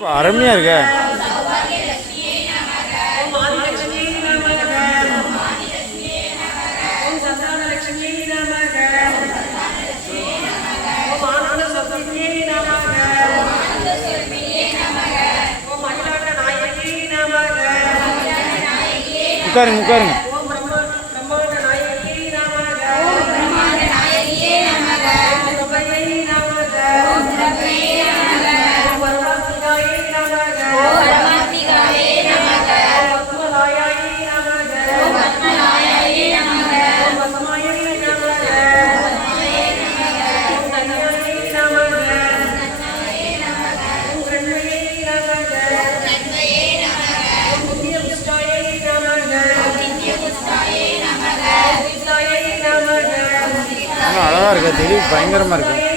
அருமையா இருக்க? உட்காருங்க உட்காருங்க. அழகாக இருக்குது திடீர் பயங்கரமாக இருக்குது நமக.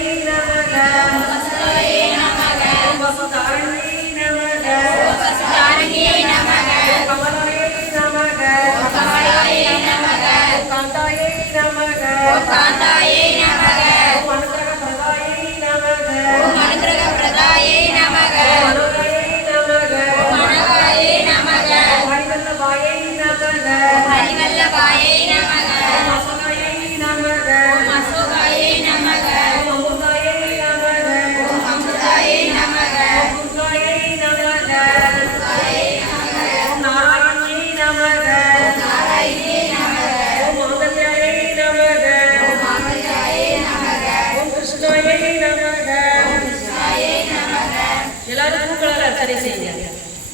சரி செய்யுங்க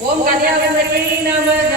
ஓம் கன்னியாகுமரி நமக.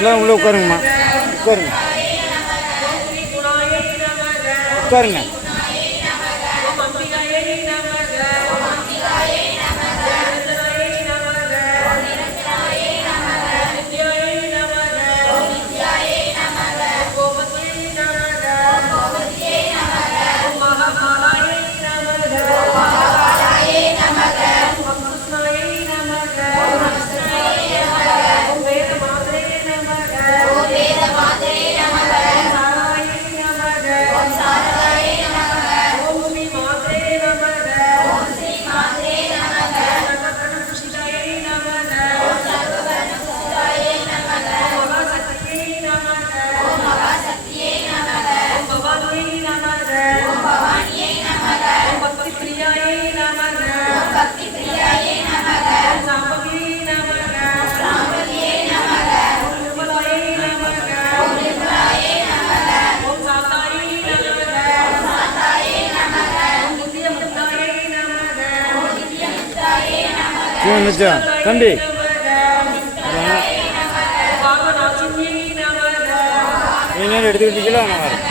எல்லாம் உள்ளே உட்காருங்கம்மா. உட்காருங்க. உட்காருங்க. நிச்சயம் தம்பி நீங்கள் எடுத்துக்கிட்டீங்களா நான் வரேன்